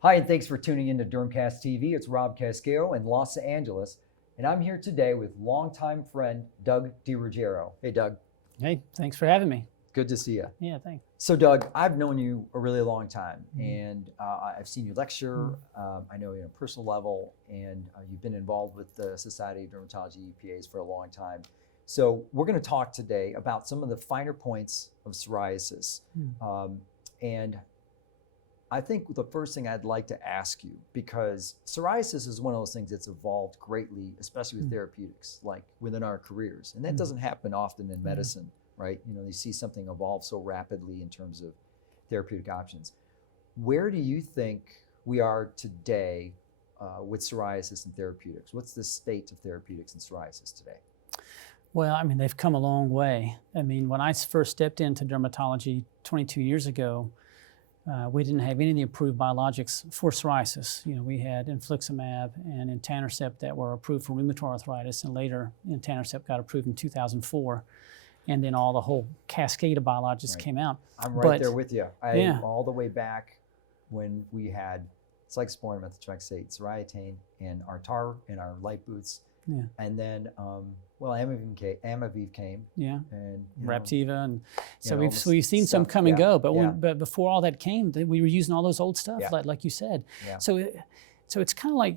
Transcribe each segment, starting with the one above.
Hi, and thanks for tuning in to Dermcast TV. It's Rob Casquejo in Los Angeles, and I'm here today with longtime friend Doug DiRuggiero. Hey, Doug. Hey, thanks for having me. Good to see you. Yeah, thanks. So, Doug, I've known you a really long time, and I've seen you lecture. I know you on a personal level, and you've been involved with the Society of Dermatology EPAs for a long time. So, we're going to talk today about some of the finer points of psoriasis. And I think the first thing I'd like to ask you, because psoriasis is one of those things that's evolved greatly, especially with therapeutics, like within our careers. And that doesn't happen often in medicine, right? You know, you see something evolve so rapidly in terms of therapeutic options. Where do you think we are today with psoriasis and therapeutics? What's the state of therapeutics and psoriasis today? Well, I mean, they've come a long way. I mean, when I first stepped into dermatology 22 years ago, we didn't have any of the approved biologics for psoriasis. You know, we had infliximab and etanercept that were approved for rheumatoid arthritis, and later etanercept got approved in 2004. And then all the whole cascade of biologics came out. I'm right there with you. All the way back when we had cyclosporine, methotrexate, soriatane, and our tar in our light boots. Yeah. And then, Amaviv came. Yeah. And Raptiva, and so we've seen some come and go. But before all that came, we were using all those old stuff, like you said. Yeah. So it's kind of like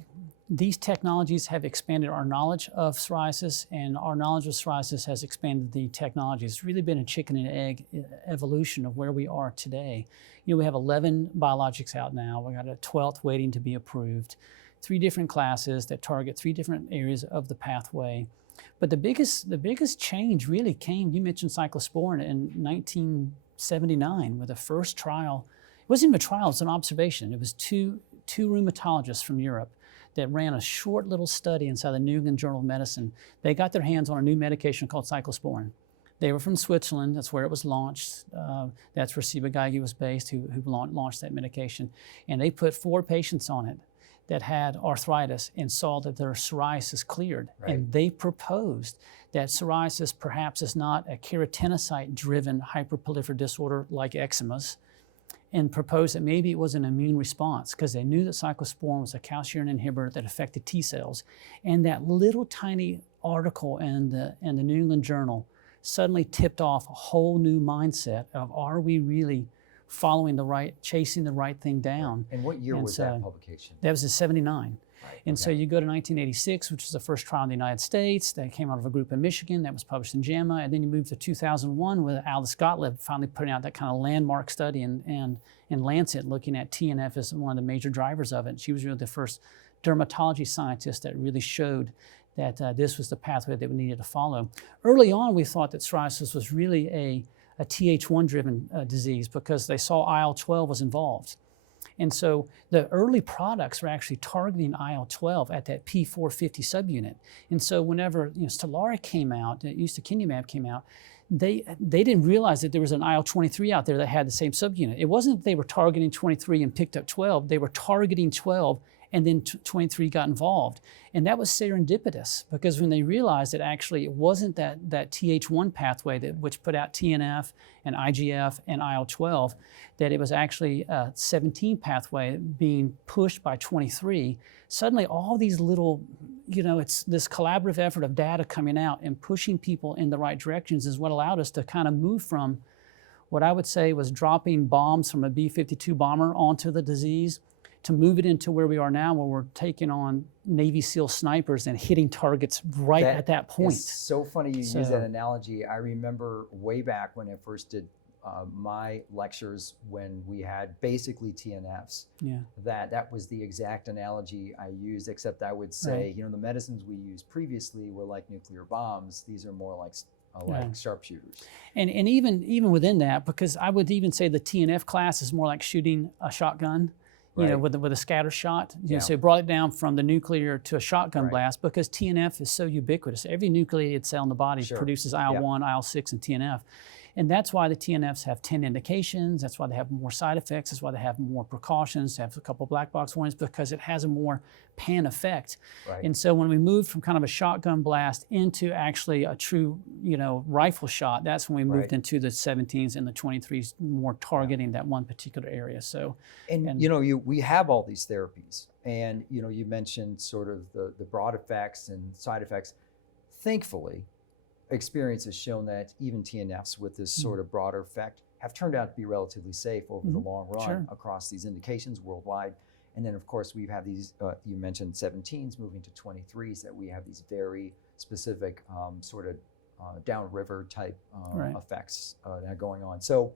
these technologies have expanded our knowledge of psoriasis, and our knowledge of psoriasis has expanded the technology. It's really been a chicken and egg evolution of where we are today. You know, we have 11 biologics out now. We got a 12th waiting to be approved. 3 different classes that target 3 different areas of the pathway. But the biggest change really came, you mentioned cyclosporin in 1979 with the first trial. It wasn't even a trial, it was an observation. It was two rheumatologists from Europe that ran a short little study inside the New England Journal of Medicine. They got their hands on a new medication called cyclosporin. They were from Switzerland, that's where it was launched. That's where Ciba-Geigy was based, who launched that medication. And they put 4 patients on it that had arthritis and saw that their psoriasis cleared. Right. And they proposed that psoriasis perhaps is not a keratinocyte-driven hyperproliferative disorder like eczemas, and proposed that maybe it was an immune response, because they knew that cyclosporin was a calcineurin inhibitor that affected T cells. And that little tiny article in the New England Journal suddenly tipped off a whole new mindset of, are we really following chasing the right thing down? And what year was that publication? That was in 79. Right. And so you go to 1986, which was the first trial in the United States that came out of a group in Michigan that was published in JAMA. And then you move to 2001 with Alice Gottlieb finally putting out that kind of landmark study in Lancet, looking at TNF as one of the major drivers of it. She was really the first dermatology scientist that really showed that this was the pathway that we needed to follow. Early on, we thought that psoriasis was really a Th1-driven disease because they saw IL-12 was involved. And so the early products were actually targeting IL-12 at that P450 subunit. And so whenever Stelara came out, ustekinumab came out, they didn't realize that there was an IL-23 out there that had the same subunit. It wasn't that they were targeting 23 and picked up 12. They were targeting 12 and then 23 got involved. And that was serendipitous, because when they realized that actually it wasn't that Th1 pathway which put out TNF and IGF and IL-12, that it was actually a 17 pathway being pushed by 23, suddenly all these little, it's this collaborative effort of data coming out and pushing people in the right directions is what allowed us to kind of move from what I would say was dropping bombs from a B-52 bomber onto the disease, to move it into where we are now, where we're taking on Navy SEAL snipers and hitting targets at that point. It's so funny you use that analogy. I remember way back when I first did my lectures, when we had basically TNFs, that was the exact analogy I used, except I would say, the medicines we used previously were like nuclear bombs. These are more like sharpshooters. And even within that, because I would even say the TNF class is more like shooting a shotgun. With a scatter shot. So it brought it down from the nuclear to a shotgun blast, because TNF is so ubiquitous. Every nucleated cell in the body produces IL-1, IL-6, and TNF. And that's why the TNFs have 10 indications. That's why they have more side effects. That's why they have more precautions. They have a couple black box warnings because it has a more pan effect. Right. And so when we moved from kind of a shotgun blast into actually a true, rifle shot, that's when we moved into the 17s and the 23s, more targeting that one particular area. So, we have all these therapies, and you mentioned sort of the broad effects and side effects. Thankfully, experience has shown that even TNFs with this sort of broader effect have turned out to be relatively safe over the long run across these indications worldwide. And then, of course, we have these, you mentioned 17s moving to 23s, that we have these very specific sort of downriver type effects that are going on. So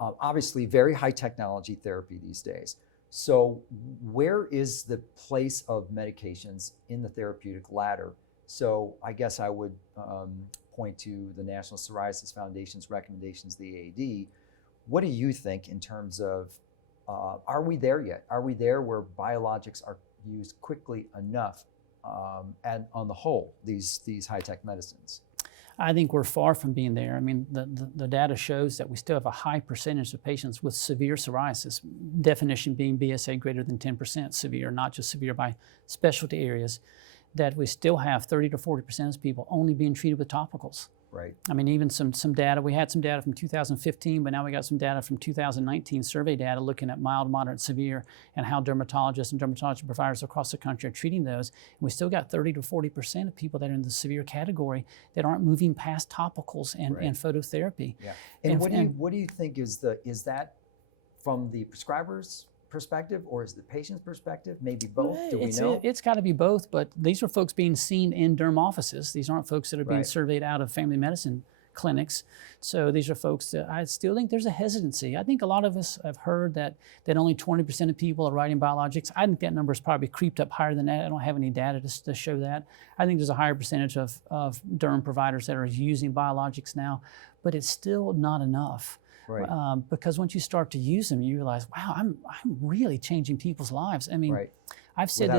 obviously, very high technology therapy these days. So where is the place of medications in the therapeutic ladder? So I guess I would point to the National Psoriasis Foundation's recommendations, the AAD. What do you think in terms of, are we there yet? Are we there where biologics are used quickly enough, and on the whole, these high-tech medicines? I think we're far from being there. I mean, the data shows that we still have a high percentage of patients with severe psoriasis, definition being BSA greater than 10% severe, not just severe by specialty areas, that we still have 30 to 40% of people only being treated with topicals. Right. I mean, even some data, we had some data from 2015, but now we got some data from 2019 survey data looking at mild, moderate, severe, and how dermatologists and dermatology providers across the country are treating those. And we still got 30 to 40% of people that are in the severe category that aren't moving past topicals and phototherapy. Yeah. And what do you think is that from the prescriber's perspective, or is the patient's perspective? Maybe both. Do we know? It's got to be both, but these are folks being seen in derm offices. These aren't folks that are being surveyed out of family medicine clinics. So these are folks that I still think there's a hesitancy. I think a lot of us have heard that only 20% of people are writing biologics. I think that number is probably creeped up higher than that. I don't have any data to show that. I think there's a higher percentage of derm providers that are using biologics now, but it's still not enough. Right. Because once you start to use them, you realize, wow, I'm really changing people's lives. I mean, I've said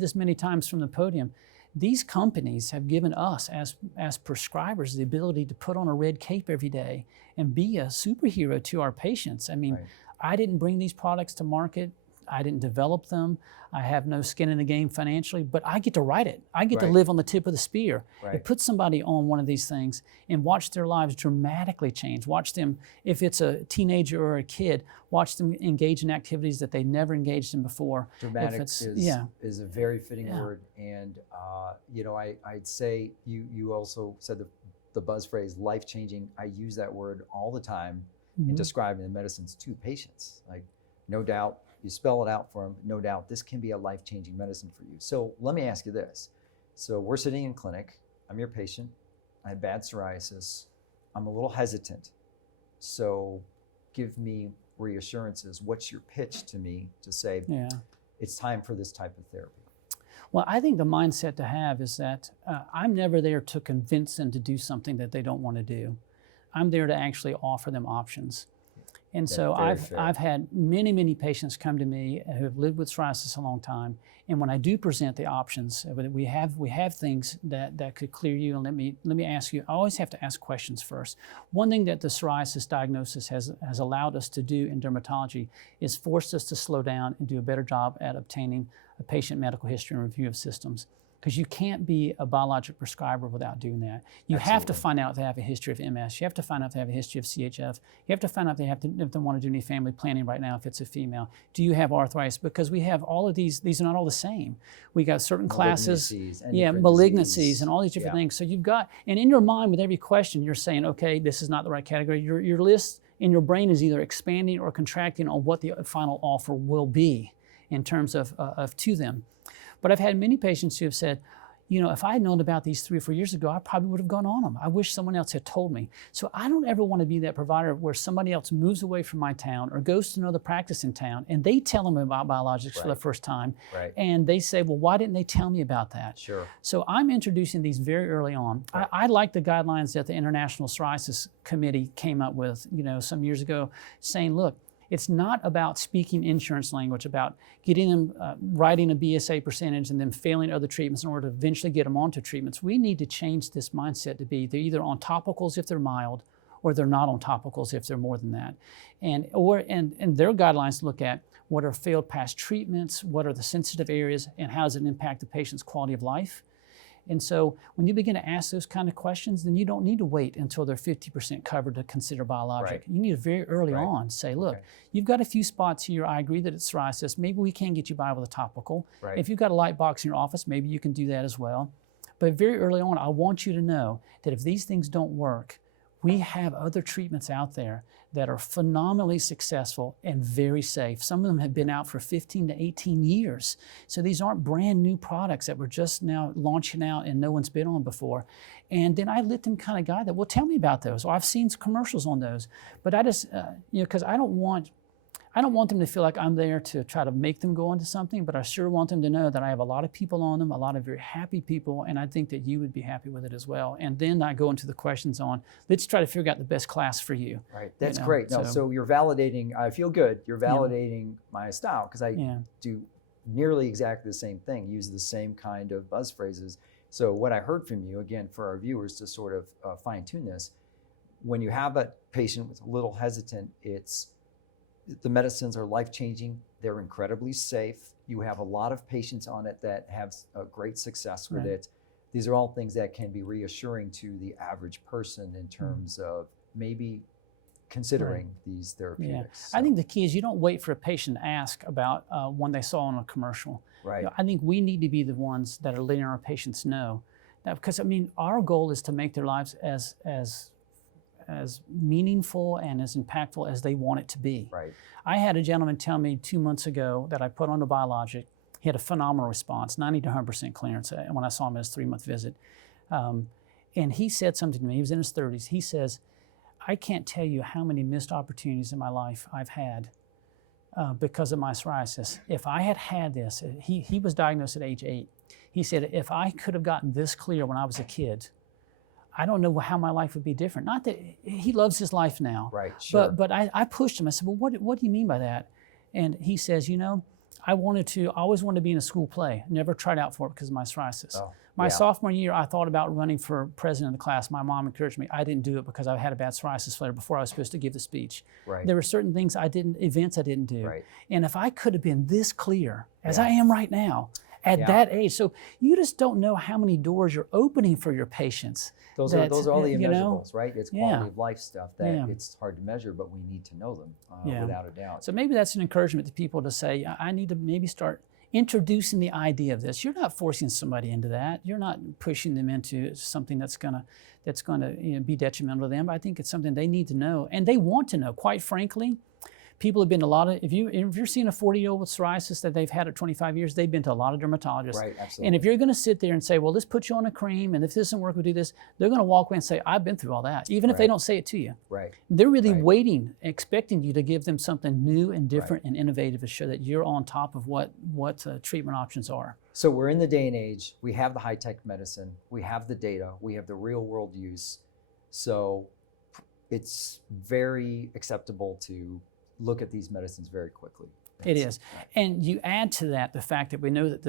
this many times from the podium. These companies have given us as prescribers the ability to put on a red cape every day and be a superhero to our patients. I mean, I didn't bring these products to market. I didn't develop them. I have no skin in the game financially, but I get to write it. I get to live on the tip of the spear. It puts somebody on one of these things and watch their lives dramatically change. Watch them, if it's a teenager or a kid, watch them engage in activities that they never engaged in before. Dramatic is a very fitting word. And, I'd say you also said the buzz phrase, life-changing. I use that word all the time in describing the medicines to patients. Like, no doubt, you spell it out for them, no doubt, this can be a life-changing medicine for you. So let me ask you this. So we're sitting in clinic, I'm your patient, I have bad psoriasis, I'm a little hesitant. So give me reassurances. What's your pitch to me to say, it's time for this type of therapy? Well, I think the mindset to have is that I'm never there to convince them to do something that they don't want to do. I'm there to actually offer them options. And so I've had many patients come to me who have lived with psoriasis a long time. And when I do present the options, we have things that could clear you. And let me ask you, I always have to ask questions first. One thing that the psoriasis diagnosis has allowed us to do in dermatology is forced us to slow down and do a better job at obtaining a patient medical history and review of systems. Because you can't be a biologic prescriber without doing that. You have to find out if they have a history of MS. You have to find out if they have a history of CHF. You have to find out if they want to do any family planning right now, if it's a female. Do you have arthritis? Because we have all of these are not all the same. We got certain classes, malignancies and all these different things. So you've got, and in your mind with every question, you're saying, okay, this is not the right category. Your list in your brain is either expanding or contracting on what the final offer will be in terms of to them. But I've had many patients who have said, if I had known about these 3 or 4 years ago, I probably would have gone on them. I wish someone else had told me. So I don't ever want to be that provider where somebody else moves away from my town or goes to another practice in town and they tell them about biologics for the first time. And they say, well, why didn't they tell me about that? Sure. So I'm introducing these very early on. I like the guidelines that the International Psoriasis Committee came up with, some years ago, saying, look, it's not about speaking insurance language, about getting them writing a BSA percentage and then failing other treatments in order to eventually get them onto treatments. We need to change this mindset to be they're either on topicals if they're mild or they're not on topicals if they're more than that. And their guidelines look at what are failed past treatments, what are the sensitive areas, and how does it impact the patient's quality of life. And so when you begin to ask those kind of questions, then you don't need to wait until they're 50% covered to consider biologic. Right. You need to very early on say, look, you've got a few spots here. I agree that it's psoriasis. Maybe we can get you by with a topical. Right. If you've got a light box in your office, maybe you can do that as well. But very early on, I want you to know that if these things don't work, we have other treatments out there that are phenomenally successful and very safe. Some of them have been out for 15 to 18 years. So these aren't brand new products that we're just now launching out and no one's been on before. And then I let them kind of guide that. Well, tell me about those. Or I've seen commercials on those. But I just, because I don't want them to feel like I'm there to try to make them go into something, but I sure want them to know that I have a lot of people on them, a lot of very happy people, and I think that you would be happy with it as well. And then I go into the questions on, let's try to figure out the best class for you. Right, that's great. No, so you're validating, I feel good, you're validating my style, because I do nearly exactly the same thing, use the same kind of buzz phrases. So what I heard from you, again, for our viewers to sort of fine tune this, when you have a patient that's a little hesitant, the medicines are life-changing. They're incredibly safe. You have a lot of patients on it that have great success with it. These are all things that can be reassuring to the average person in terms of maybe considering these therapeutics. Yeah. So. I think the key is you don't wait for a patient to ask about one they saw on a commercial. Right. I think we need to be the ones that are letting our patients know. That, because, I mean, our goal is to make their lives as meaningful and as impactful as they want it to be. Right. I had a gentleman tell me 2 months ago that I put on a biologic. He had a phenomenal response, 90 to 100% clearance when I saw him at his 3-month visit. And he said something to me, he was in his 30s. He says, I can't tell you how many missed opportunities in my life I've had because of my psoriasis. If I had this, he was diagnosed at age 8. He said, if I could have gotten this clear when I was a kid, I don't know how my life would be different. Not that he loves his life now. Right, sure. But I pushed him. I said, well, what do you mean by that? And he says, I always wanted to be in a school play. Never tried out for it because of my psoriasis. Oh, my sophomore year, I thought about running for president of the class. My mom encouraged me. I didn't do it because I had a bad psoriasis flare before I was supposed to give the speech. Right. There were certain things events I didn't do. Right. And if I could have been this clear as I am right now, at that age. So you just don't know how many doors you're opening for your patients. Those are all the immeasurables, right? It's quality of life stuff that it's hard to measure, but we need to know them without a doubt. So maybe that's an encouragement to people to say, I need to maybe start introducing the idea of this. You're not forcing somebody into that. You're not pushing them into something that's gonna be detrimental to them. I think it's something they need to know, and they want to know. Quite frankly, people have been to a lot of, if you're seeing a 40-year-old with psoriasis that they've had it 25 years, they've been to a lot of dermatologists. Right, absolutely. And if you're gonna sit there and say, well, let's put you on a cream, and if this doesn't work, we'll do this, they're gonna walk away and say, I've been through all that, even if they don't say it to you. Right. They're really waiting, expecting you to give them something new and different and innovative to show that you're on top of what treatment options are. So we're in the day and age, we have the high-tech medicine, we have the data, we have the real-world use. So it's very acceptable to look at these medicines very quickly. It is. And you add to that the fact that we know that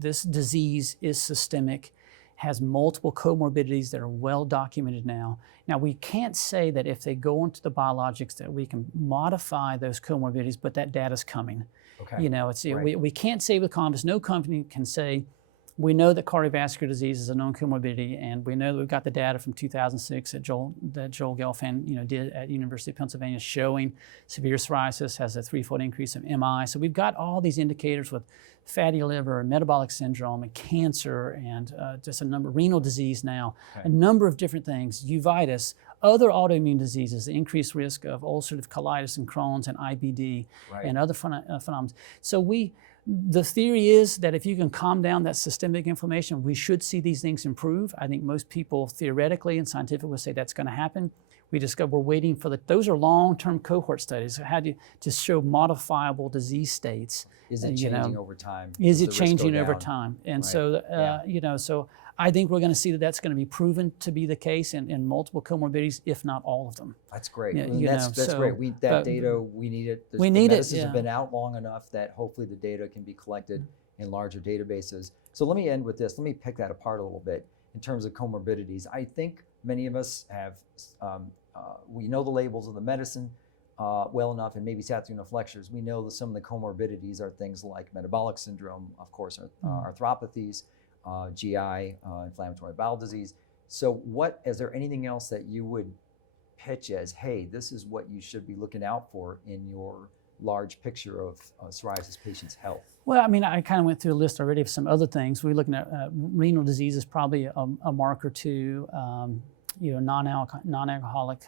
this disease is systemic, has multiple comorbidities that are well documented now. Now, we can't say that if they go into the biologics that we can modify those comorbidities, but that data's coming. Okay. We can't say with confidence, no company can say, we know that cardiovascular disease is a known comorbidity, and we know that we've got the data from 2006 that Joel Gelfand did at University of Pennsylvania showing severe psoriasis has a 3-fold increase in MI. So we've got all these indicators with fatty liver and metabolic syndrome and cancer and just a number, renal disease now, a number of different things, uveitis, other autoimmune diseases, the increased risk of ulcerative colitis and Crohn's and IBD and other phenomena. So the theory is that if you can calm down that systemic inflammation, we should see these things improve. I think most people theoretically and scientifically will say that's going to happen. We're waiting for those are long-term cohort studies. How do you just show modifiable disease states? Is it changing over time? Is it changing over time? And so, so I think we're going to see that that's going to be proven to be the case in multiple comorbidities, if not all of them. That's great. That's great. Data, we need it. We need it. The medicines have been out long enough that hopefully the data can be collected in larger databases. So let me end with this. Let me pick that apart a little bit in terms of comorbidities. I think many of us have we know the labels of the medicine well enough, and maybe sat through enough lectures, we know that some of the comorbidities are things like metabolic syndrome, of course, arthropathies, GI, inflammatory bowel disease. So is there anything else that you would pitch as, hey, this is what you should be looking out for in your large picture of psoriasis patients' health? Well, I mean, I kind of went through a list already of some other things. We're looking at renal disease is probably a marker too. Non-alcoholic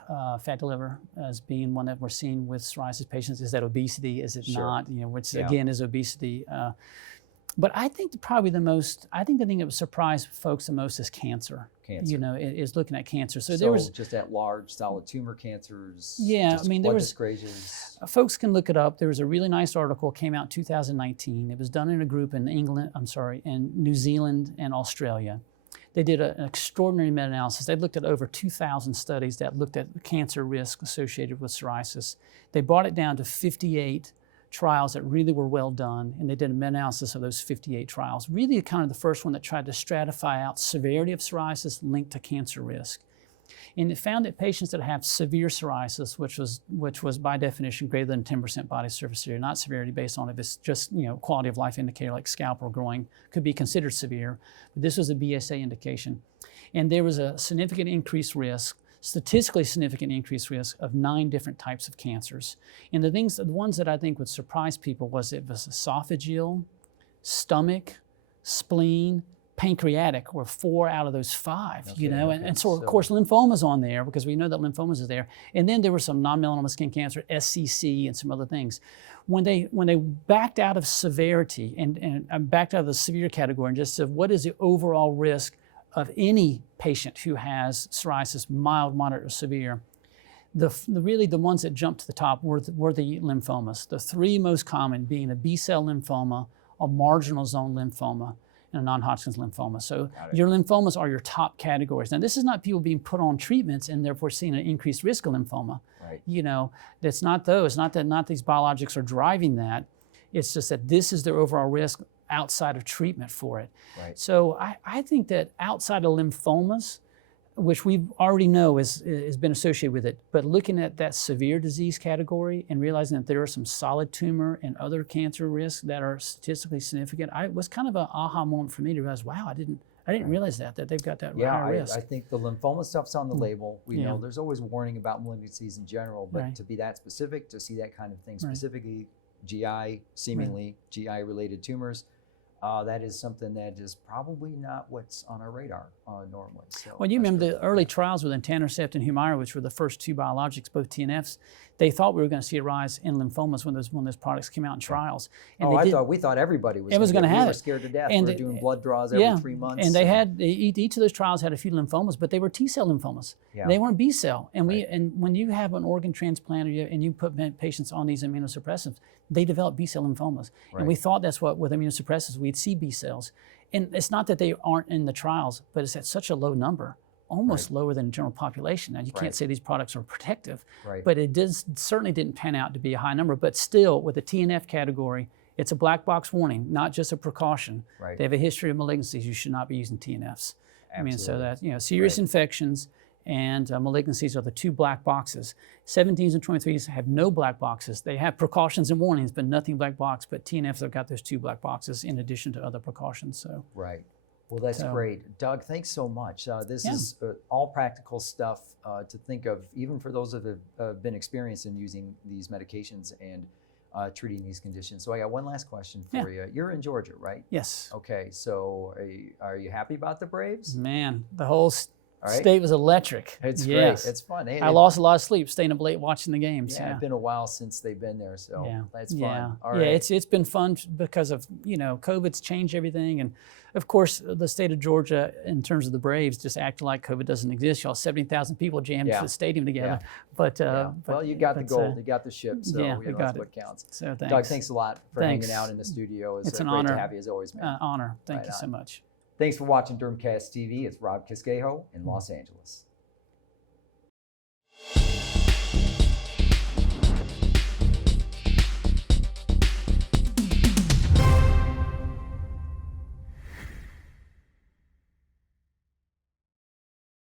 fatty liver as being one that we're seeing with psoriasis patients. Is that obesity? Is it not? Which again is obesity. But I think probably the thing that would surprise folks the most is cancer. Is looking at cancer. So there was just at large solid tumor cancers. Yeah, I mean there was dyscrasias. Folks can look it up. There was a really nice article came out in 2019. It was done in a group in in New Zealand and Australia. They did an extraordinary meta-analysis. They looked at over 2,000 studies that looked at cancer risk associated with psoriasis. They brought it down to 58 trials that really were well done, and they did a meta-analysis of those 58 trials. Really kind of the first one that tried to stratify out severity of psoriasis linked to cancer risk. And it found that patients that have severe psoriasis, which was by definition greater than 10% body surface area, not severity based on if it's just quality of life indicator like scalp or groin, could be considered severe. But this was a BSA indication. And there was a significant increased risk, statistically significant increased risk of 9 different types of cancers. And the ones that I think would surprise people was it was esophageal, stomach, spleen, pancreatic were 4 out of those 5, and so of course lymphomas on there because we know that lymphomas are there. And then there were some non-melanoma skin cancer, SCC, and some other things. When they backed out of severity and backed out of the severe category and just said what is the overall risk of any patient who has psoriasis, mild, moderate, or severe, really the ones that jumped to the top were the lymphomas. The 3 most common being a B-cell lymphoma, a marginal zone lymphoma, and a non-Hodgkin's lymphoma. So your lymphomas are your top categories. Now, this is not people being put on treatments and therefore seeing an increased risk of lymphoma. Right. That's not those. Not these biologics are driving that. It's just that this is their overall risk outside of treatment for it. Right. So I think that outside of lymphomas, which we already know has been associated with it, but looking at that severe disease category and realizing that there are some solid tumor and other cancer risks that are statistically significant, it was kind of an aha moment for me to realize, wow, I didn't realize that they've got that higher risk. I think the lymphoma stuff's on the label. We know there's always warning about malignancies in general, but to be that specific, to see that kind of thing specifically, GI, seemingly GI-related tumors, that is something that is probably not what's on our radar normally. So well, you remember the early trials with etanercept and Humira, which were the first 2 biologics, both TNFs. They thought we were going to see a rise in lymphomas when those products came out in trials. And we thought everybody was going to have it. We were scared to death. We were doing blood draws every 3 months. And each of those trials had a few lymphomas, but they were T-cell lymphomas. Yeah. They weren't B-cell. And when you have an organ transplant and you put patients on these immunosuppressants, they develop B-cell lymphomas. Right. And we thought that's what, with immunosuppressants, we'd see B-cells. And it's not that they aren't in the trials, but it's at such a low number, almost lower than the general population. Now, you can't say these products are protective, but it certainly didn't pan out to be a high number. But still, with the TNF category, it's a black box warning, not just a precaution. Right. They have a history of malignancies. You should not be using TNFs. Absolutely. I mean, so that, serious infections and malignancies are the 2 black boxes. 17s and 23s have no black boxes. They have precautions and warnings, but nothing black box. But TNFs have got those 2 black boxes in addition to other precautions. So right. Well, that's great. Doug, thanks so much. This is all practical stuff to think of, even for those that have been experienced in using these medications and treating these conditions. So I got one last question for you. You're in Georgia, right? Yes. Okay, so are you happy about the Braves? Man, the whole state was electric. It's great. It's fun. I lost a lot of sleep staying up late watching the games. Yeah, it's been a while since they've been there, so that's fun. Yeah, all right. It's been fun because of COVID's changed everything, and of course the state of Georgia, in terms of the Braves, just acting like COVID doesn't exist. Y'all 70,000 people jammed to the stadium together. But well, you got the gold, you got the ship, so that's what counts. So thanks. Doug, thanks a lot for hanging out in the studio. It's an great honor to have you as always, man. Honor. Thank you so much. Thanks for watching Dermcast TV. It's Rob Casquejo in Los Angeles.